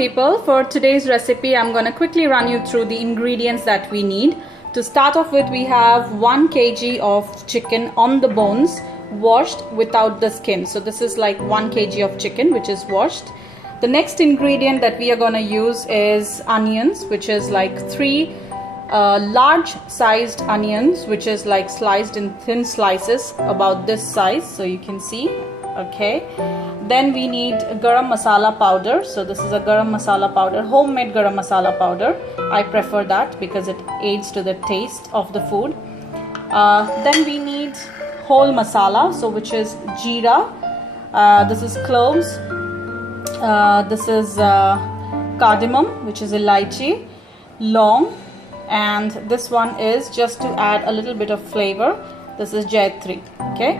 people, for today's recipe I'm gonna quickly run you through the ingredients that we need. To start off with, we have 1 kg of chicken on the bones, washed without the skin. So this is like 1 kg of chicken which is washed. The next ingredient that we are gonna use is onions, which is like 3 large sized onions, which is like sliced in thin slices about this size, so you can see. Okay, then we need garam masala powder. So this is a garam masala powder, homemade garam masala powder. I prefer that because it aids to the taste of the food. Then we need whole masala, so which is jeera, this is cloves, this is cardamom, which is elaichi, long, and this one is just to add a little bit of flavor. This is jayatri. Okay,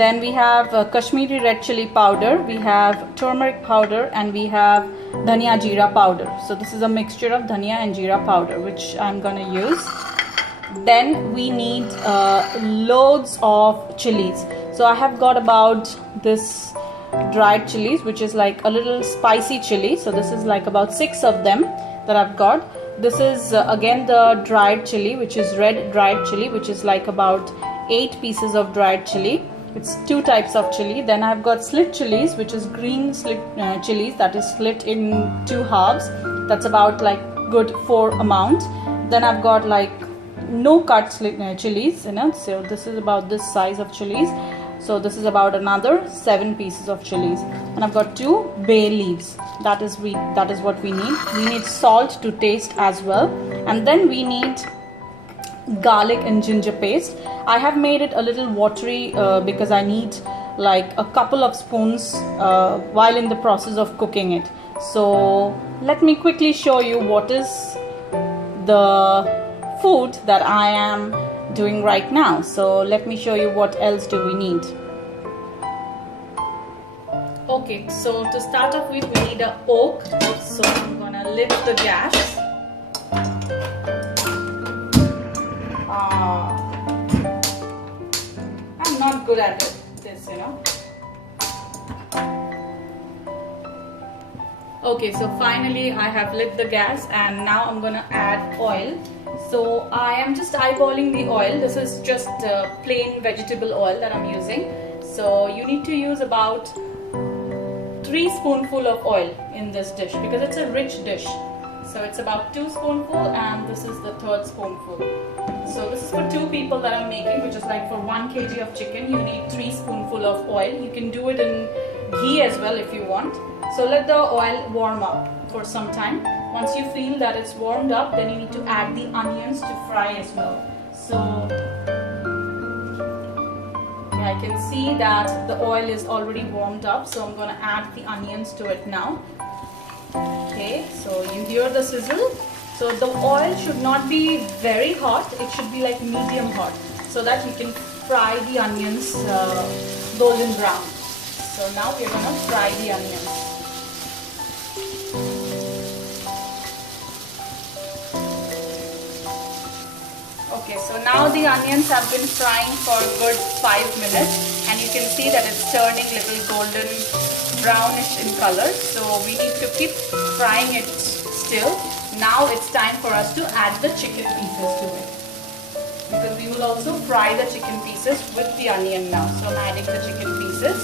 then we have Kashmiri red chili powder, we have turmeric powder, and we have dhania jeera powder. So this is a mixture of dhania and jeera powder which I'm gonna use. Then we need loads of chilies. So I have got about this dried chilies, which is like a little spicy chili. So this is like about 6 of them that I've got. This is again the dried chili, which is red dried chili, which is like about 8 pieces of dried chili. It's 2 types of chili. Then I've got slit chilies, which is green slit chilies, that is split in 2 halves. That's about like good 4 amount. Then I've got like no cut slit chilies, you know. So this is about this size of chilies. So this is about another 7 pieces of chilies. And I've got 2 bay leaves. That is what we need. We need salt to taste as well. And then we need garlic and ginger paste. I have made it a little watery because I need like a couple of spoons while in the process of cooking it. So let me quickly show you what is the food that I am doing right now. So let me show you what else do we need. Okay, so to start off with, we need a oak. So I'm gonna lift the gas. I'm not good at this, you know. Okay, so finally I have lit the gas, and now I'm gonna add oil. So I am just eyeballing the oil. This is just plain vegetable oil that I'm using. So you need to use about 3 spoonful of oil in this dish because it's a rich dish. So it's about 2 spoonful, and this is the 3rd spoonful. So this is for 2 people that I'm making, which is like for 1 kg of chicken you need 3 spoonful of oil. You can do it in ghee as well if you want. So let the oil warm up for some time. Once you feel that it's warmed up, then you need to add the onions to fry as well. So I can see that the oil is already warmed up, so I'm going to add the onions to it now. Okay, so you hear the sizzle. So the oil should not be very hot, it should be like medium hot, so that you can fry the onions golden brown. So now we're going to fry the onions. Okay, so now the onions have been frying for a good 5 minutes, and you can see that it's turning little golden brownish in color. So we need to keep frying it still. Now it's time for us to add the chicken pieces to it, because we will also fry the chicken pieces with the onion now. So I'm adding the chicken pieces.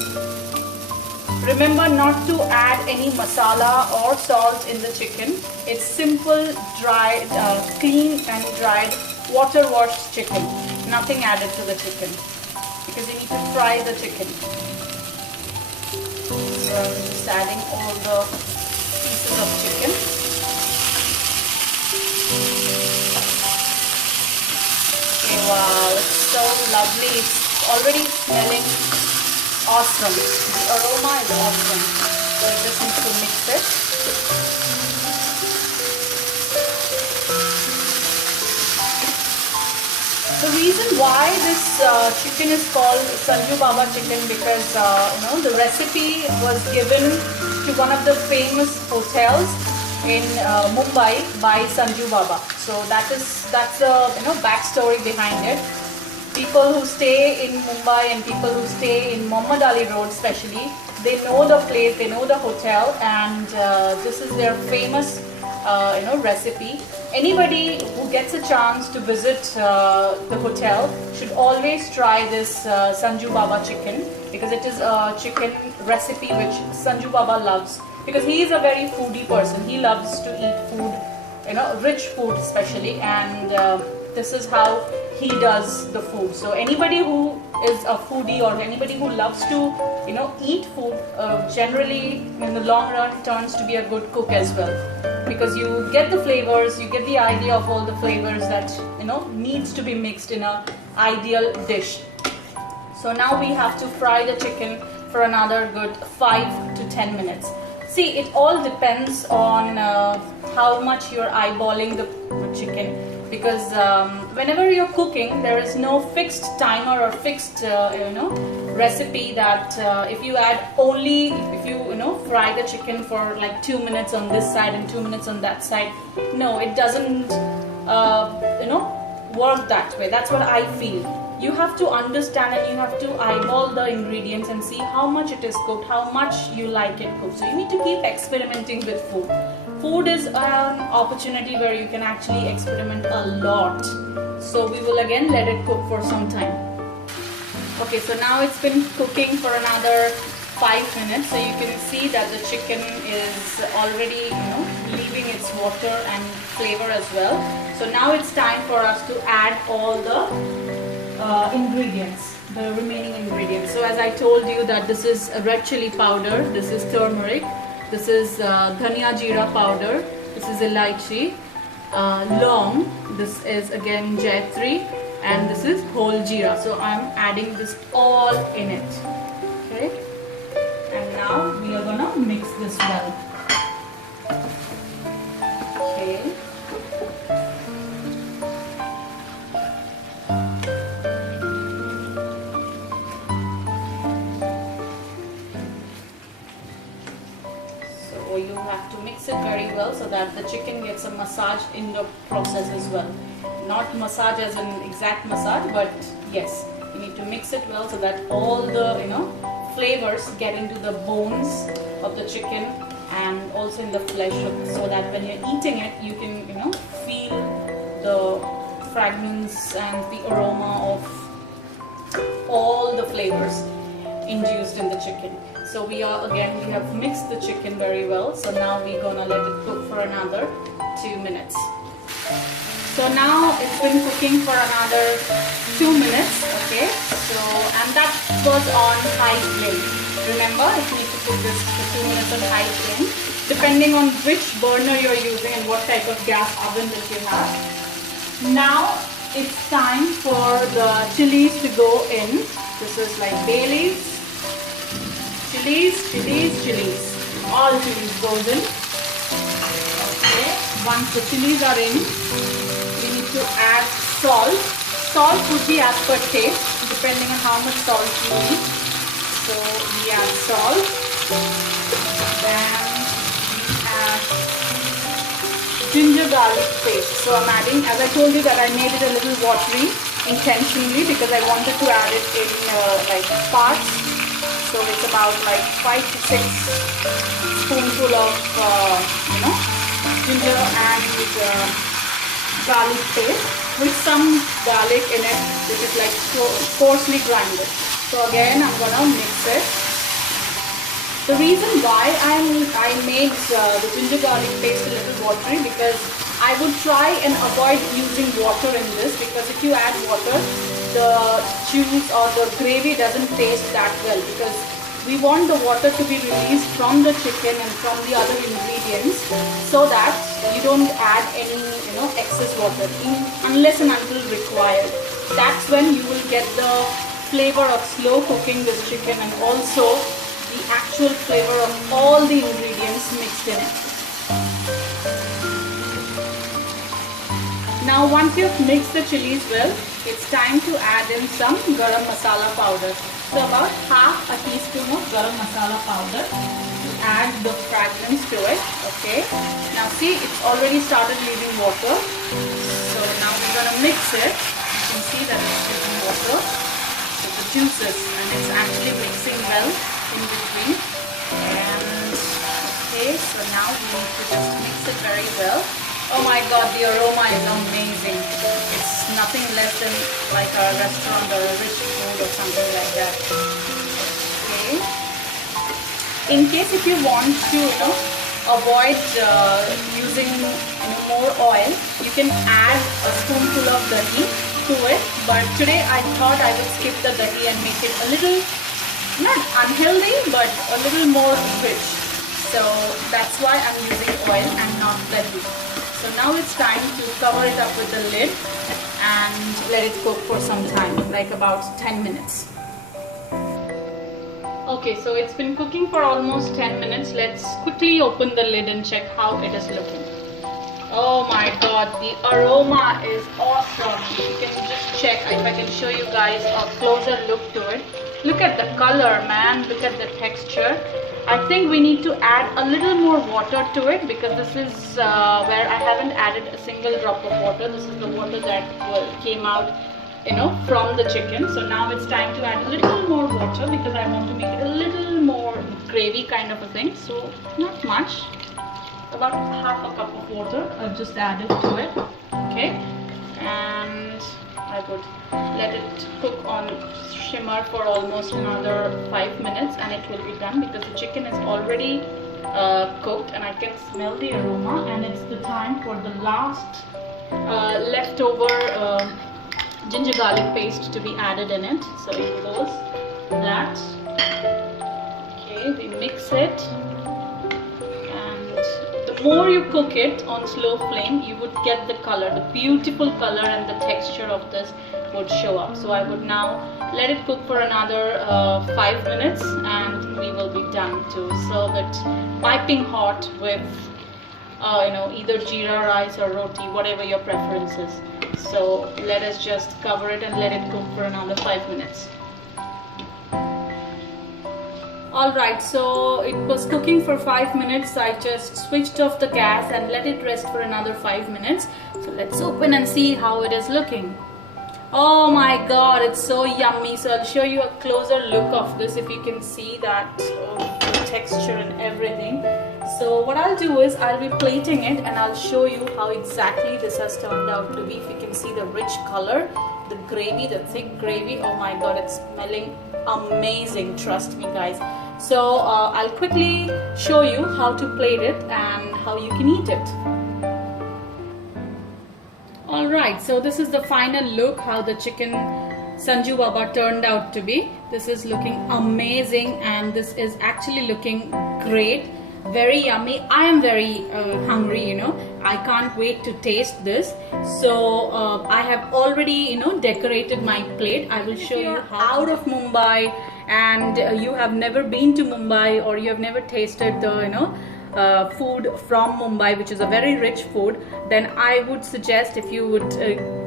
Remember not to add any masala or salt in the chicken. It's simple, dried, clean and dried, water washed chicken. Nothing added to the chicken because you need to fry the chicken. So I'm just adding all the pieces of chicken. Okay, wow, it's so lovely. It's already smelling awesome. The aroma is awesome. So I just need to mix it. The reason why this chicken is called Sanju Baba chicken, because you know, the recipe was given to one of the famous hotels in Mumbai by Sanju Baba. So that's the backstory behind it. People who stay in Mumbai and people who stay in Muhammad Ali Road especially, they know the place, they know the hotel, and this is their famous recipe. Anybody who gets a chance to visit the hotel should always try this Sanju Baba chicken, because it is a chicken recipe which Sanju Baba loves, because he is a very foodie person. He loves to eat food, rich food especially, and this is how he does the food. So anybody who is a foodie or anybody who loves to eat food generally in the long run turns to be a good cook as well, because you get the flavors, you get the idea of all the flavors that needs to be mixed in a ideal dish. So now we have to fry the chicken for another good 5 to 10 minutes. See, it all depends on how much you're eyeballing the chicken, because whenever you're cooking, there is no fixed timer or fixed recipe that if you fry the chicken for like 2 minutes on this side and 2 minutes on that side. No, it doesn't work that way. That's what I feel. You have to understand and you have to eyeball the ingredients and see how much it is cooked, how much you like it cooked. So you need to keep experimenting with food. Food is an opportunity where you can actually experiment a lot. So we will again let it cook for some time. Okay, so now it's been cooking for another 5 minutes. So you can see that the chicken is already leaving its water and flavor as well. So now it's time for us to add all the ingredients, the remaining ingredients. So as I told you that this is red chili powder, this is turmeric, this is dhania jeera powder, this is elaichi, long, this is again jaitri, and this is whole jeera. So I'm adding this all in it. Okay, and now we are gonna mix this well. Okay. You have to mix it very well so that the chicken gets a massage in the process as well. Not massage as an exact massage, but yes, you need to mix it well so that all the flavors get into the bones of the chicken and also in the flesh, so that when you're eating it, you can feel the fragrance and the aroma of all the flavors induced in the chicken. So we have mixed the chicken very well. So now we're gonna let it cook for another 2 minutes. So now it's been cooking for another 2 minutes. Okay, so and that was on high flame. Remember, you need to cook this for 2 minutes on high flame, depending on which burner you're using and what type of gas oven that you have. Now it's time for the chilies to go in. This is like bay leaves. Chilies. All chilies goes in. Okay. Once the chilies are in, we need to add salt. Salt would be as per taste, depending on how much salt you need. So we add salt. Then we add ginger garlic paste. So I'm adding, as I told you that I made it a little watery intentionally because I wanted to add it in like parts. So it's about like 5 to 6 spoonful of ginger and garlic paste with some garlic in it, which is like coarsely grinded. So again, I'm gonna mix it. The reason why I made the ginger garlic paste a little watery, because I would try and avoid using water in this, because if you add water, the juice or the gravy doesn't taste that well, because we want the water to be released from the chicken and from the other ingredients, so that you don't add any excess water unless and until required. That's when you will get the flavor of slow cooking this chicken and also the actual flavor of all the ingredients mixed in it. Now once you've mixed the chilies well, it's time to add in some garam masala powder. So about half a teaspoon of garam masala powder to add the fragrance to it. Okay. Now see, it's already started leaving water. So now we're going to mix it. You can see that it's leaving water. water, so the juices, and it's actually mixing well in between. And okay, so now we need to just mix it very well. Oh my god, the aroma is amazing. It's nothing less than like a restaurant or a rich food or something like that. Okay. In case if you want to, avoid using more oil, you can add a spoonful of dahi to it. But today I thought I would skip the dahi and make it a little, not unhealthy, but a little more rich. So that's why I'm using oil and not dahi. So now it's time to cover it up with the lid and let it cook for some time, like about 10 minutes. Okay, so it's been cooking for almost 10 minutes. Let's quickly open the lid and check how it is looking. Oh my god, the aroma is awesome. You can just check if I can show you guys a closer look to it. Look at the color, man. Look at the texture. I think we need to add a little more water to it, because this is where I haven't added a single drop of water. This is the water that came out from the chicken. So now it's time to add a little more water, because I want to make it a little more gravy kind of a thing. So not much, about half a cup of water I've just added to it. Okay, and I would let it cook on shimmer for almost another 5 minutes, and it will be done, because the chicken is already cooked and I can smell the aroma. And it's the time for the last leftover ginger garlic paste to be added in it. So it goes that. Okay, we mix it, and the more you cook it on slow flame, you would get the color, the beautiful color, and the texture of this would show up. So I would now let it cook for another 5 minutes, and we will be done to serve it piping hot with either jeera rice or roti, whatever your preference is. So let us just cover it and let it cook for another 5 minutes. Alright, so it was cooking for 5 minutes. I just switched off the gas and let it rest for another 5 minutes. So let's open and see how it is looking. Oh my god, it's so yummy. So I'll show you a closer look of this, if you can see that the texture and everything. So what I'll do is I'll be plating it, and I'll show you how exactly this has turned out to be. If you can see the rich color, the gravy, the thick gravy, oh my god, it's smelling amazing, trust me guys. So I'll quickly show you how to plate it and how you can eat it. Alright, so this is the final look, how the chicken Sanju Baba turned out to be. This is looking amazing, and this is actually looking great. Very yummy. I am very hungry, I can't wait to taste this. So I have already decorated my plate. I will show you how. Out of Mumbai and you have never been to Mumbai, or you have never tasted the food from Mumbai, which is a very rich food, then I would suggest if you would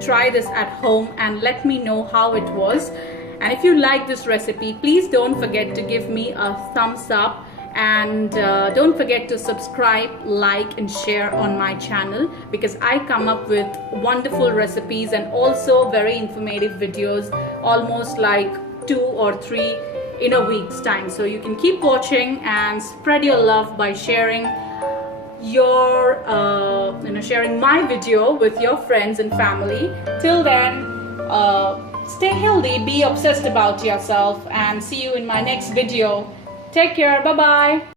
try this at home and let me know how it was. And if you like this recipe, please don't forget to give me a thumbs up. And don't forget to subscribe, like and share on my channel, because I come up with wonderful recipes and also very informative videos, almost like 2 or 3 in a week's time. So you can keep watching and spread your love by sharing your sharing my video with your friends and family. Till then, stay healthy, be obsessed about yourself, and see you in my next video. Take care. Bye bye.